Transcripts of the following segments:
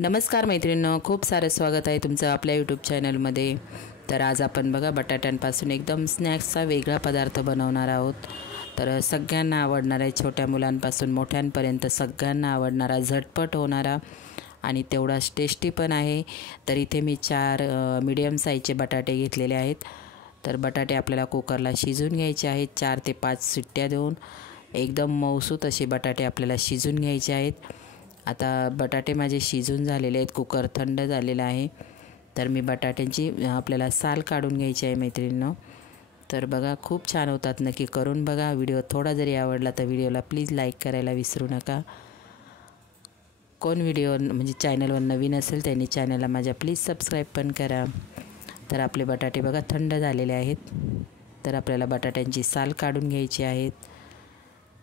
नमस्कार मैत्रिणींनो, खूप सारं स्वागत आहे तुमचं आपल्या यूट्यूब चॅनलमध्ये। तर आज आपण बघा बटाट्यांपासून एकदम स्नॅक्सचा वेगळा पदार्थ बनवणार आहोत। तर सगळ्यांना आवडणारा, छोट्या मुलांपासून मोठ्यांपर्यंत सगळ्यांना आवडणारा, झटपट होणारा आणि तेवढाच टेस्टी पण आहे। तर इथे मी 4 मीडियम साईजचे बटाटे घेतलेले आहेत। तर बटाटे आपल्याला कुकरला शिजवून घ्यायचे आहेत। 4 ते 5 शिट्ट्या देऊन एकदम मऊसूत असे बटाटे आपल्याला शिजवून घ्यायचे आहेत। आता बटाटे माझे शिजून झालेले आहेत, कुकर थंड झालेला आहे। तर मी बटाट्यांची आपल्याला साल काढून घ्यायची आहे मैत्रिणींनो। तर बघा खूप छान होतात, नक्की करून बघा। व्हिडिओ थोडा जरी आवडला तर व्हिडिओला प्लीज लाईक करायला विसरू नका। कोण व्हिडिओ म्हणजे चॅनलवर नवीन असेल त्यांनी चॅनलला माझ्या प्लीज सबस्क्राईब पण करा। तर आपले बटाटे बघा थंड झालेले आहेत। तर आपल्याला बटाट्यांची साल काढून घ्यायची आहेत।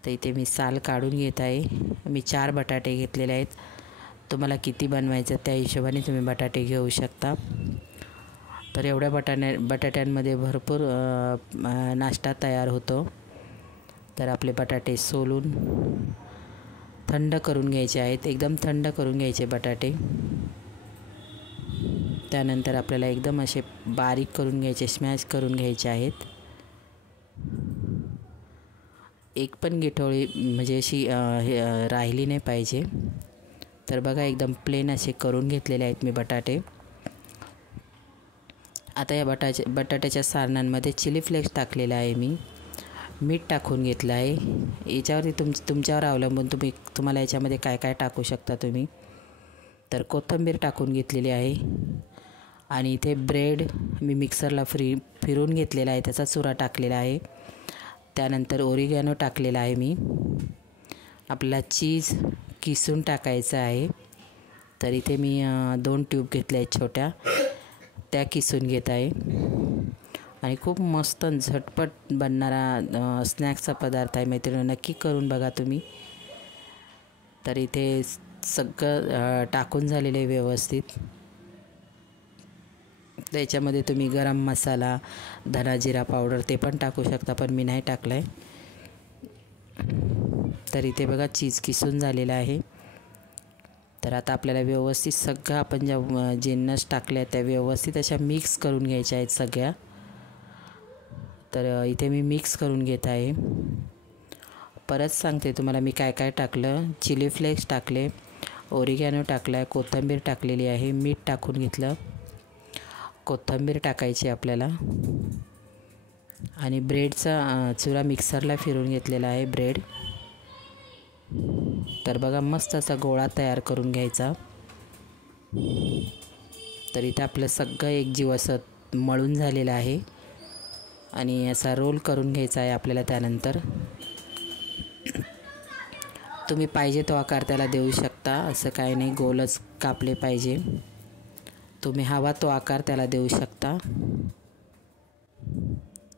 तर इथे मी साल काढून घेत आहे। मी 4 बटाटे घेतलेले आहेत। तुम्हाला किती बनवायचं त्या हिशोबाने तुम्ही बटाटे घेऊ शकता। तर एवढ्या बटाट्यांमध्ये भरपूर नाश्ता तयार होतो। तर आपले बटाटे सोलून थंड करून घ्यायचे आहेत, एकदम थंड करून घ्यायचे बटाटे। त्यानंतर आपल्याला एकदम असे बारीक करून घ्यायचे, स्मॅश करून घ्यायचे आहेत। एक पण गिठोळी म्हणजे अशी राहिली नाही पाहिजे। तर बघा एकदम प्लेन असे करून घेतलेले आहेत मी बटाटे। आता या बटाट्याच्या सारणांमध्ये चिली फ्लेक्स टाकलेला आहे, मी मीठ टाकून घेतलं आहे। याच्यावरती तुमच्यावर अवलंबून तुम्हाला याच्यामध्ये काय काय टाकू शकता तुम्ही। तर कोथिंबीर टाकून घेतलेली आहे आणि इथे ब्रेड मी मिक्सरला फिरून घेतलेला आहे, त्याचा चुरा टाकलेला आहे। त्यानंतर ओरिगॅनो टाकलेला आहे मी। आपल्याला चीज किसून टाकायचं आहे। तर इथे मी 2 ट्यूब घेतल्या आहेत छोट्या, त्या किसून घेत आहे। आणि खूप मस्त झटपट बनणारा स्नॅक्सचा पदार्थ आहे मैत्रिणी, नक्की करून बघा तुम्ही। तर इथे सगळं टाकून झालेले व्यवस्थित। त्याच्यामध्ये तुम्ही गरम मसाला, धना जिरा पावडर ते पण टाकू शकता, पण मी नाही टाकलं आहे। तर इथे बघा चीज किसून झालेला आहे। तर आता आपल्याला व्यवस्थित सगळं आपण ज्या जिन्नस टाकल्या त्या व्यवस्थित अशा मिक्स करून घ्यायच्या आहेत सगळ्या। तर इथे मी मिक्स करून घेत आहे। परत सांगते तुम्हाला मी काय काय टाकलं। चिली फ्लेक्स टाकले, ओरिगॅनो टाकला आहे, कोथिंबीर टाकलेली आहे, मीठ टाकून घेतलं, कोथिंबीर टाकायची आपल्याला आणि ब्रेडचा चुरा मिक्सरला फिरून घेतलेला आहे ब्रेड। तर बघा मस्त असा गोळा तयार करून घ्यायचा। तर इथे आपलं सगळं एकजीव असं मळून झालेलं आहे आणि असा रोल करून घ्यायचा आहे आपल्याला। त्यानंतर तुम्ही पाहिजे तो आकार त्याला देऊ शकता, असं काही नाही गोलच कापले पाहिजे, तुम्ही हवा तो आकार त्याला देऊ शकता।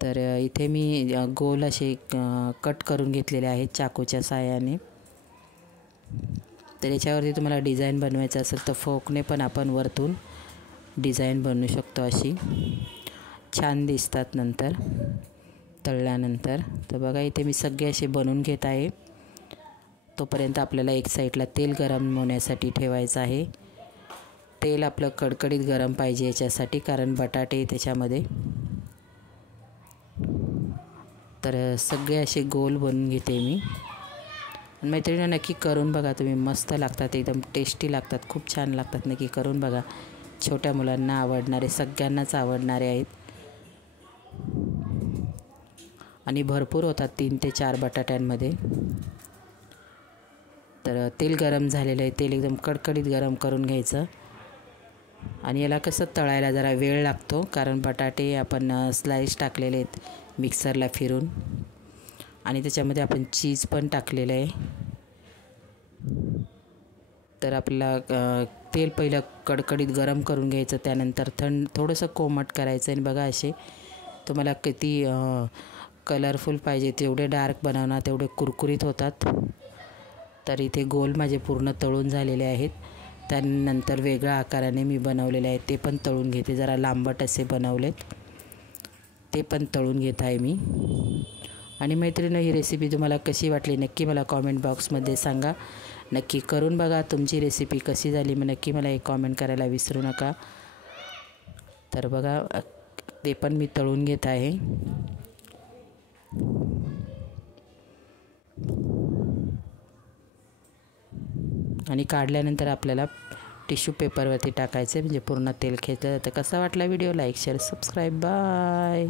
तर इथे मी गोल असे कट करून घेतलेले आहेत चाकूच्या साहाय्याने। तर याच्यावरती तुम्हाला डिझाईन बनवायचं असेल तर फोकने पण आपण वरतून डिझाईन बनवू शकतो, अशी छान दिसतात नंतर तळल्यानंतर। तर बघा इथे मी सगळे असे बनवून घेत आहे। तोपर्यंत आपल्याला एक साईडला तेल गरम होण्यासाठी ठेवायचं आहे। तेल आपलं कडकडीत गरम पाहिजे याच्यासाठी, कारण बटाटे त्याच्यामध्ये। तर सगळे असे गोल बनवून घेते मी। मैत्रिणींनो नक्की करून बघा तुम्ही, मस्त लागतात, एकदम टेस्टी लागतात, खूप छान लागतात, नक्की करून बघा। छोट्या मुलांना आवडणारे, सगळ्यांनाच आवडणारे आहेत आणि भरपूर होतात 3 ते 4 बटाट्यांमध्ये। तर तेल गरम झालेलं आहे, तेल एकदम कडकडीत गरम करून घ्यायचं। आणि याला कसं तळायला जरा वेळ लागतो, कारण बटाटे आपण स्लाइस टाकलेले आहेत मिक्सरला फिरून आणि त्याच्यामध्ये आपण चीज पण टाकलेलं आहे। तर आपल्याला तेल पहिलं कडकडीत गरम करून घ्यायचं, त्यानंतर थोडंसं कोमट करायचं आणि बघा असे तुम्हाला किती कलरफुल पाहिजे तेवढे डार्क बनवणार, तेवढे कुरकुरीत होतात। तर इथे गोल माझे पूर्ण तळून झालेले आहेत। त्यानंतर वेगळ्या आकाराने मी बनवलेले आहेत, ते पण तळून घेते, जरा लांबट असे बनवलेत, ते पण तळून घेत आहे मी। आणि मैत्रिणींनो ही रेसिपी तुम्हाला कशी वाटली नक्की मला कॉमेंट बॉक्समध्ये सांगा। नक्की करून बघा. तुमची रेसिपी कशी झाली मग नक्की मला एक कॉमेंट करायला विसरू नका. तर बघा ते पण मी तळून घेत आहे. आणि काढल्यानंतर आपल्याला टिश्यू पेपरवरती टाकायचं म्हणजे पूर्ण तेल खेचलं जातं. कसा वाटला video? Like share subscribe. Bye.